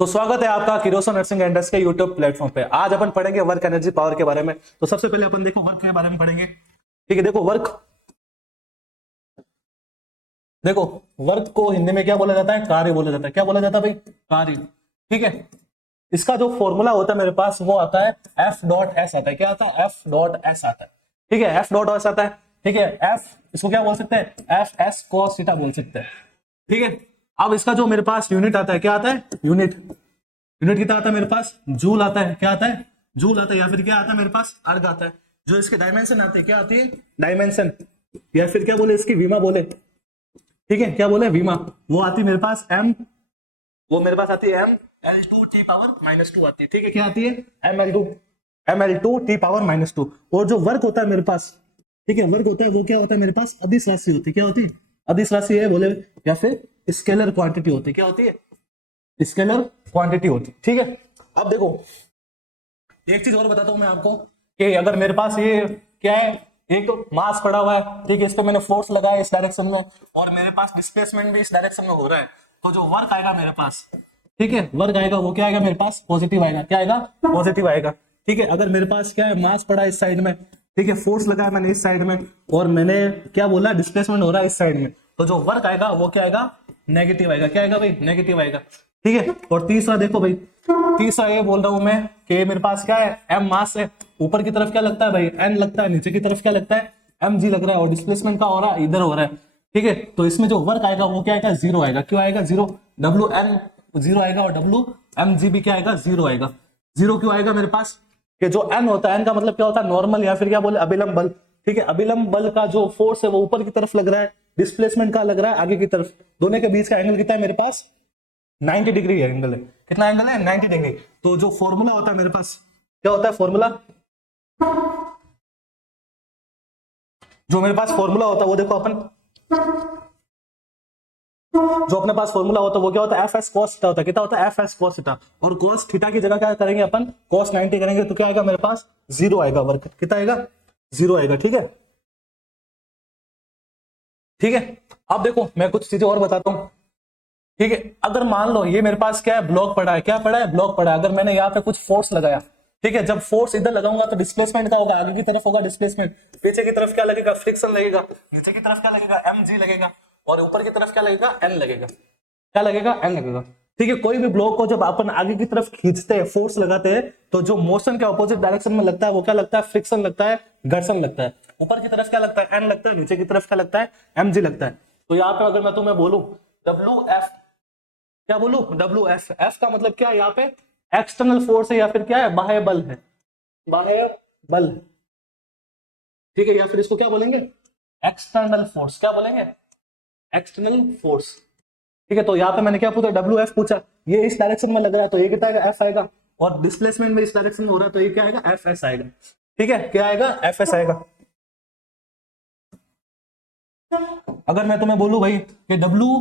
तो स्वागत है आपका किरोसो नर्सिंग एंडर्स के यूट्यूब प्लेटफॉर्म पे। आज अपन पढ़ेंगे वर्क एनर्जी पावर के बारे में। तो सबसे पहले अपन देखो वर्क के बारे में पढ़ेंगे। ठीक है, देखो वर्क को हिंदी में क्या बोला जाता है? कार्य बोला जाता है। क्या बोला जाता है भाई? कार्य। ठीक है, इसका जो फॉर्मूला होता है मेरे पास वो आता है एफ डॉट एस आता है। क्या आता है? एफ डॉट एस आता है। ठीक है, एफ डॉट एस आता है। ठीक है, एफ इसको क्या बोल सकते हैं? एफ एस कॉस थीटा बोल सकते हैं। ठीक है, अब इसका जो मेरे पास यूनिट आता है, क्या आता है? यूनिट कितना आता है मेरे पास? जूल आता है। क्या आता है? जूल आता है। या फिर क्या आता है मेरे पास? अर्ग आता है। जो इसके डायमेंशन आते हैं, क्या आती है? डायमेंशन। या फिर क्या बोले इसकी? विमा बोले। ठीक है, क्या बोले? विमा। वो आती है मेरे पास एम, वो मेरे पास आती है M L two T power minus two आती है। ठीक है, क्या आती है? M L two T power minus two. और जो वर्क होता है मेरे पास, ठीक है, वर्क होता है वो क्या होता है मेरे पास? अदिश राशि होती है। क्या होती है? अदिश राशि है बोले, या फिर स्केलर क्वांटिटी होती है। क्या होती है? स्केलर क्वांटिटी होती। ठीक है, अब देखो एक चीज और बताता हूं मैं आपको कि अगर मेरे पास ये क्या है, एक मास पड़ा हुआ है, ठीक है, इस पे मैंने फोर्स लगाया इस डायरेक्शन में और मेरे पास डिस्प्लेसमेंट भी इस डायरेक्शन में हो रहा है, तो जो वर्क आएगा मेरे पास, ठीक है, वर्क आएगा वो क्या आएगा मेरे पास? पॉजिटिव आएगा। क्या आएगा? पॉजिटिव आएगा। ठीक है, अगर मेरे पास क्या है, मास पड़ा इस साइड में, ठीक है, फोर्स लगाया मैंने इस साइड में और मैंने क्या बोला? डिस्प्लेसमेंट हो रहा है इस साइड में, तो जो वर्क आएगा वो क्या आएगा? नेगेटिव आएगा। क्या आएगा भाई? नेगेटिव आएगा। ठीक है, और तीसरा देखो भाई, तीसरा ये बोल रहा हूं मैं कि मेरे पास क्या है? एम मास है, ऊपर की तरफ क्या लगता है भाई? एन लगता है, नीचे की तरफ क्या लगता है? एम जी लग रहा है, और डिस्प्लेसमेंट का हो रहा है इधर हो रहा है। ठीक है, तो इसमें जो वर्क आएगा वो क्या आएगा? जीरो आएगा। क्यों आएगा जीरो? डब्ल्यू एन जीरो आएगा और डब्ल्यू एम जी भी क्या आएगा? जीरो आएगा। जीरो क्यों आएगा मेरे पास? कि जो एन होता है, एन का मतलब क्या होता है? नॉर्मल, या फिर क्या बोले? अभिलंब बल। ठीक है, अभिलंब बल का जो फोर्स है वो ऊपर की तरफ लग रहा है, डिस्प्लेसमेंट का लग रहा है आगे की तरफ। दोनों के बीच का एंगल कितना है मेरे पास? 90 डिग्री एंगल है। कितना एंगल है? 90 डिग्री। तो जो फॉर्मूला होता है मेरे पास, क्या होता है फॉर्मूला? जो मेरे पास फॉर्मूला होता है वो देखो अपन, जो अपने पास फॉर्मूला होता है वो क्या होता है? एफ एस कॉस थीटा होता है। कितना होता है? F S cos theta. और कॉस थीटा की जगह क्या करेंगे अपन? कॉस 90 करेंगे, तो क्या आएगा मेरे पास? जीरो आएगा। वर्क कितना आएगा? जीरो आएगा। ठीक है, ठीक है, अब देखो मैं कुछ चीजें और बताता हूं। ठीक है, अगर मान लो ये मेरे पास क्या है? ब्लॉक पड़ा है। क्या पड़ा है? ब्लॉक पड़ा है। अगर मैंने यहाँ पे कुछ फोर्स लगाया, ठीक है, जब फोर्स इधर लगाऊंगा तो डिस्प्लेसमेंट का होगा? आगे की तरफ होगा डिस्प्लेसमेंट, पीछे की तरफ क्या लगेगा? फ्रिक्शन लगेगा, नीचे की तरफ क्या लगेगा? एम जी लगेगा, और ऊपर की तरफ क्या लगेगा? एन लगेगा। क्या लगेगा? एन लगेगा। ठीक है, कोई भी ब्लॉक को जब अपन आगे की तरफ खींचते हैं, फोर्स लगाते हैं, तो जो मोशन के ऑपोजिट डायरेक्शन में लगता है वो क्या लगता है? फ्रिक्शन लगता है, घर्षण लगता है। ऊपर की तरफ क्या लगता है? एन लगता है, नीचे की तरफ क्या लगता है? एम जी लगता है। तो यहाँ पे अगर मैं तुम्हें बोलूं डब्ल्यू एफ, क्या बोलूं? डब्ल्यू एफ, एफ का मतलब क्या है यहाँ पे? एक्सटर्नल फोर्स है, या फिर क्या है? बाह्य बल है। बाह्य बल। ठीक है, या फिर इसको क्या बोलेंगे? External force. क्या बोलेंगे? External force. ठीक है, तो यहाँ पे मैंने क्या पूछा? डब्ल्यू एफ पूछा। ये इस डायरेक्शन में लग रहा है तो ये कितना आएगा? एफ आएगा। और डिस्प्लेसमेंट में इस डायरेक्शन में हो रहा है तो ये क्या आएगा? एफ एस आएगा। ठीक है, क्या आएगा? एफ एस आएगा। अगर मैं तुम्हें बोलूं भाई कि डब्ल्यू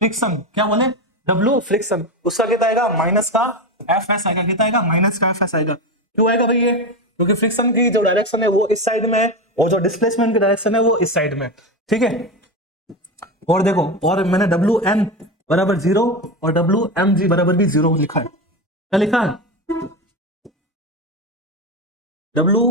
फ्रिक्शन, क्या बोले? डब्ल्यू फ्रिक्शन, उसका कितना आएगा? माइनस का एफ एस आएगा। कितना आएगा? माइनस का एफ एस आएगा। क्यों आएगा भाई ये? क्योंकि फ्रिक्शन की जो डायरेक्शन है वो इस साइड में है, और जो डिस्प्लेसमेंट की डायरेक्शन है वो इस साइड में। ठीक है, और देखो, और मैंने डब्ल्यू एन बराबर जीरो और डब्ल्यू एम जी बराबर भी जीरो लिखा है। क्या लिखा है? डब्ल्यू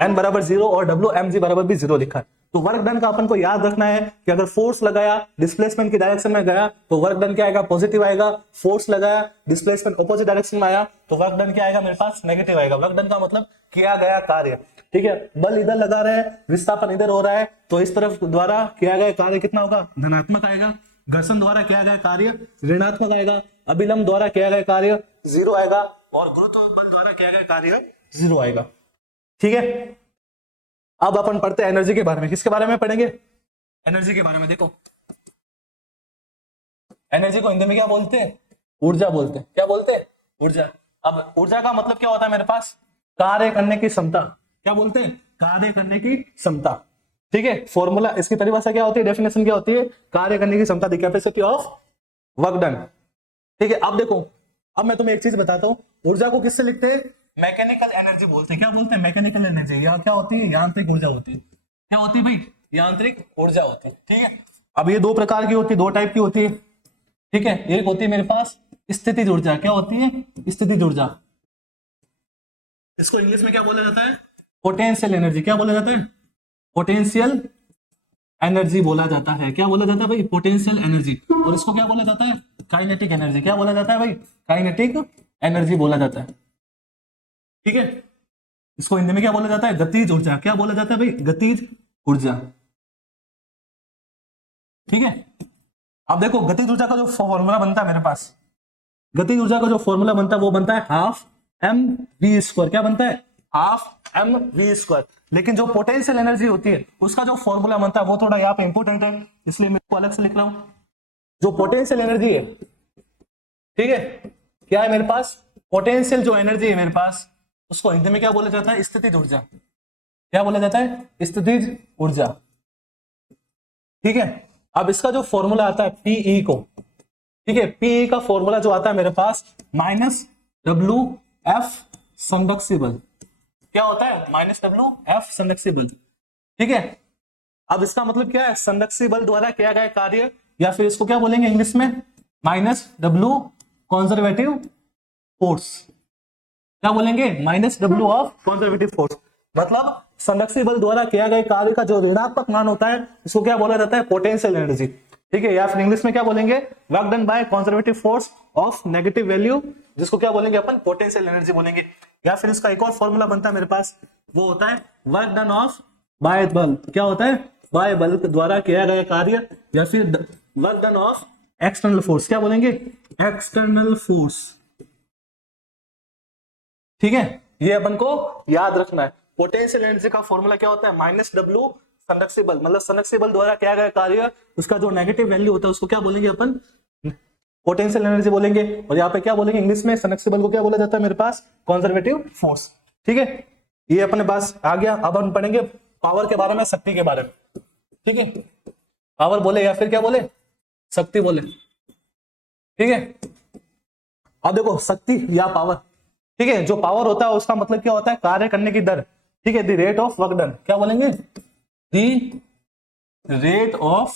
एन बराबर जीरो और डब्ल्यू एम जी बराबर भी जीरो लिखा है। तो वर्क डन का अपन को याद रखना है कि अगर फोर्स लगाया, डिस्प्लेसमेंट की डायरेक्शन में गया, तो वर्क डन क्या आएगा? पॉजिटिव आएगा। फोर्स लगाया, डिस्प्लेसमेंट ऑपोजिट डायरेक्शन में आया, तो वर्क डन क्या आएगा मेरे पास? नेगेटिव आएगा। वर्क डन का मतलब किया गया कार्य। ठीक है, बल इधर लगा रहे हैं, विस्थापन इधर हो रहा है, तो इस तरफ द्वारा किया गया कार्य कितना होगा? धनात्मक आएगा। घर्षण द्वारा किया गया कार्य ऋणात्मक आएगा। अभिलंब द्वारा किया गया कार्य जीरो आएगा, और गुरुत्व बल द्वारा किया गया कार्य जीरो आएगा। ठीक है, अब अपन पढ़ते हैं एनर्जी के बारे में। किसके बारे में पढ़ेंगे? एनर्जी के बारे में। देखो, एनर्जी को हिंदी में क्या बोलते हैं? ऊर्जा बोलते हैं। क्या बोलते हैं? ऊर्जा। अब ऊर्जा का मतलब क्या होता है मेरे पास? कार्य करने की क्षमता। क्या बोलते हैं? कार्य करने की क्षमता। ठीक है, फॉर्मूला, इसकी परिभाषा क्या होती है? डेफिनेशन क्या होती है? कार्य करने की क्षमता, the capacity of work done. ठीक है, अब देखो, अब मैं तुम्हें एक चीज बताता हूं, ऊर्जा को किससे लिखते हैं? मैकेनिकल एनर्जी बोलते हैं। क्या बोलते हैं? Mechanical energy. या क्या होती है? यांत्रिक ऊर्जा होती है। क्या होती है भाई? यांत्रिक ऊर्जा होती है। ठीक है, अब ये दो प्रकार की होती है, दो टाइप की होती है। ठीक है, एक होती है मेरे पास स्थितिज ऊर्जा। क्या होती है? स्थितिज ऊर्जा। इसको इंग्लिश में क्या बोला जाता है? Potential energy. क्या बोला जाता है? पोटेंशियल एनर्जी बोला जाता है। क्या बोला जाता है भाई? Potential energy. और इसको क्या बोला जाता है? Kinetic energy. क्या बोला जाता है भाई? काइनेटिक एनर्जी बोला जाता है। ठीक है, इसको हिंदी में क्या बोला जाता है? गतिज ऊर्जा। क्या बोला जाता है भाई? गतिज ऊर्जा। ठीक है, अब देखो गतिज ऊर्जा का जो फॉर्मूला बनता है मेरे पास, गतिज ऊर्जा का जो फॉर्मूला बनता है वो बनता है हाफ एम वी स्क्वायर। क्या बनता है? Half m v square. लेकिन जो पोटेंशियल एनर्जी होती है उसका जो फॉर्मूला बनता है वो थोड़ा यहाँ पे इंपॉर्टेंट है, इसलिए मैं इसको अलग से लिख रहा हूं। जो पोटेंशियल एनर्जी है, ठीक है, क्या है मेरे पास? पोटेंशियल जो एनर्जी है मेरे पास, उसको हिंदी में क्या बोला जाता है? स्थितिज ऊर्जा। क्या बोला जाता है? स्थितिज ऊर्जा। ठीक है, अब इसका जो फॉर्मूला आता है पीई को, ठीक है, पीई का फॉर्मूला जो आता है मेरे पास माइनस डब्ल्यू एफ संडक्सिबल। क्या होता है? माइनस डब्ल्यू एफ संडक्सिबल। ठीक है, अब इसका मतलब क्या है? संडक्सिबल द्वारा किया गया कार्य, या फिर इसको क्या बोलेंगे इंग्लिश में? Minus W conservative force. क्या बोलेंगे? Minus W of conservative force. मतलब संरक्षी बल द्वारा किया गया कार्य का जो ऋणात्मक मान होता है इसको क्या बोला जाता है? Potential energy. ठीक है, या फिर इंग्लिश में क्या बोलेंगे? Work done by conservative force of negative value, जिसको क्या बोलेंगे अपन? पोटेंशियल एनर्जी बोलेंगे। या फिर इसका एक और फॉर्मूला बनता है मेरे पास, वो होता है वर्क डन ऑफ बाय बल। क्या होता है? बाय बल द्वारा किया गया कार्य, या फिर work done of external force. क्या बोलेंगे? External force. ठीक है, ये अपन को याद रखना है। पोटेंशियल एनर्जी का फॉर्मूला क्या होता है? माइनस डब्ल्यू संरक्षी बल, मतलब संरक्षी बल द्वारा किया गया कार्य, उसका जो नेगेटिव वैल्यू होता है उसको क्या बोलेंगे अपन? पोटेंशियल एनर्जी बोलेंगे। और यहाँ पे क्या बोलेंगे इंग्लिश में? संरक्षी बल को क्या बोला जाता है मेरे पास? Conservative force. ठीक है, ये अपने पास आ गया। अब हम पढ़ेंगे पावर के बारे में, शक्ति के बारे में। ठीक है, पावर बोले या फिर क्या बोले? शक्ति बोले। ठीक है, अब देखो शक्ति या पावर, ठीक है, जो पावर होता है उसका मतलब क्या होता है? कार्य करने की दर। ठीक है, the rate of work done. क्या बोलेंगे? The rate of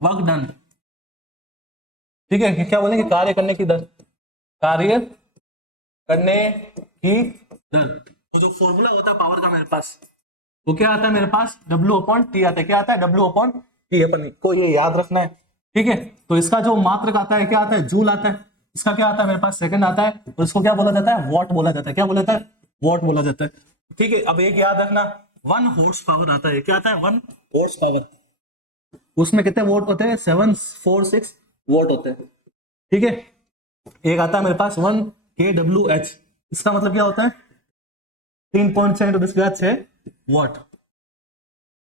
work done. ठीक है, क्या बोलेंगे? कार्य करने की दर। कार्य करने की दर। तो जो फॉर्मूला होता है पावर का मेरे पास, वो क्या आता है मेरे पास? W अपॉन टी आता है। क्या आता है? W upon T. अपन को ये याद रखना है। ठीक है, तो इसका जो मात्रक आता है क्या आता है? जूल आता है। इसका क्या आता है मेरे पास? सेकंड आता है। और इसको क्या बोला जाता है? वॉट बोला जाता है। क्या बोला जाता है? वॉट बोला जाता है। ठीक है, अब एक याद रखना, 1 हॉर्स पावर आता है। क्या आता है? 1 हॉर्स पावर। उसमें कितने वोट होते हैं? 746 वोट होते हैं। ठीक है, एक आता है मेरे पास 1 kWh। इसका मतलब क्या होता है? 3.6 वॉट।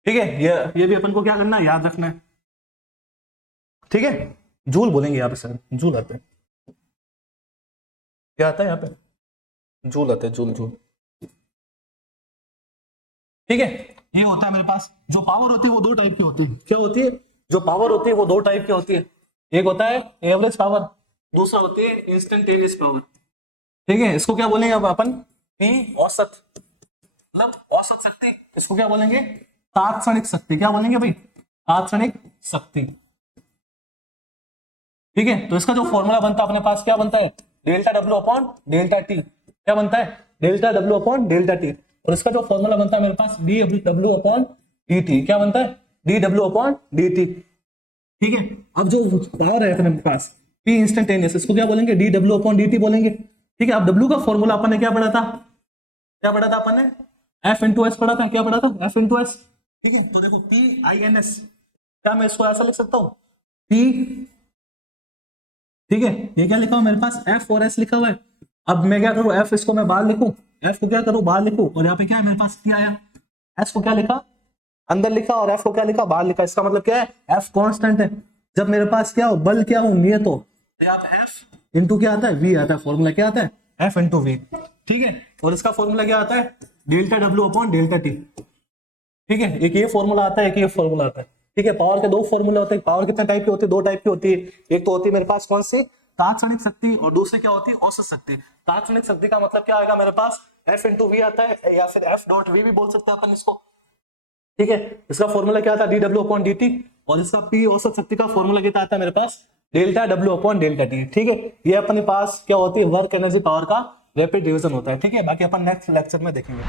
ठीक है, ये भी अपन को क्या करना है? याद रखना है। ठीक है, जूल बोलेंगे यहाँ पे सर, जूल आते हैं। क्या आता है यहाँ पे? जूल आते हैं, जूल जूल। ठीक है, ये होता है मेरे पास। जो पावर होती है वो दो टाइप की होती है। क्या होती है? जो पावर होती है वो दो टाइप की होती है। एक होता है एवरेज पावर, दूसरा होती है इंस्टेंटेनियस पावर। ठीक है, इसको क्या बोलेंगे अब अपन? पी औसत, मतलब औसत शक्ति। इसको क्या बोलेंगे? तात्क्षणिक शक्ति। क्या बोलेंगे भाई? तात्क्षणिक शक्ति। ठीक है, तो इसका जो फॉर्मूला बनता है अपने पास, क्या बनता है? Delta W upon delta T. क्या बनता है? Delta W upon delta T. और इसका जो फॉर्मूला बनता है मेरे पास, D W upon D T. क्या बनता है? D W upon D T. ठीक है, अब जो पावर है अपने पास पी इंस्टेंटेनियस, इसको क्या बोलेंगे? D W upon D T बोलेंगे। ठीक है, अब डब्ल्यू का फॉर्मूला अपन ने क्या पढ़ा था? क्या पढ़ा था अपन ने? एफ इंटू एस पढ़ा था। क्या पढ़ा था? F into S. ठीक है, तो देखो पी आई एन एस, क्या मैं इसको ऐसा लिख सकता हूं? पी, ठीक है, ये क्या लिखा हुआ मेरे पास? एफ और एस लिखा हुआ है। अब मैं क्या करूं? एफ इसको मैं बाहर लिखूं, एफ को क्या करूं? बाहर लिखूं। और यहाँ पे क्या है मेरे पास? क्या आया? एस को क्या लिखा? अंदर लिखा, और एफ को क्या लिखा? बाहर लिखा। इसका मतलब क्या है? एफ कांस्टेंट है। जब मेरे पास क्या हो? बल क्या हो? नियत हो, यहाँ पे एफ इंटू क्या आता है? वी आता है। फॉर्मूला क्या आता है? F into v. ठीक है, और इसका फॉर्मूला क्या आता है? Delta W upon delta T. ठीक है, एक ये फॉर्मूला आता है, एक ये फॉर्मूला आता है। ठीक है, पावर के दो फॉर्मूले होते हैं। पावर कितने टाइप की होती है? दो टाइप की होती है। एक तो होती है मेरे पास कौन सी? तात्क्षणिक शक्ति, और दूसरी क्या होती है? औसत शक्ति। तात्क्षणिक शक्ति का मतलब क्या आएगा मेरे पास? एफ इंटू वी आता है, या फिर एफ डॉट वी भी बोल सकते हैं अपन इसको। ठीक है, इसका फॉर्मूला क्या आता है? D W upon D T. और इसका पी औसत शक्ति का फॉर्मूला कितना आता है मेरे पास? Delta W upon delta T. ठीक है, ये अपने पास क्या होती है, वर्क एनर्जी पावर का रैपिड डिवीजन होता है। ठीक है, बाकी अपन नेक्स्ट लेक्चर में देखेंगे।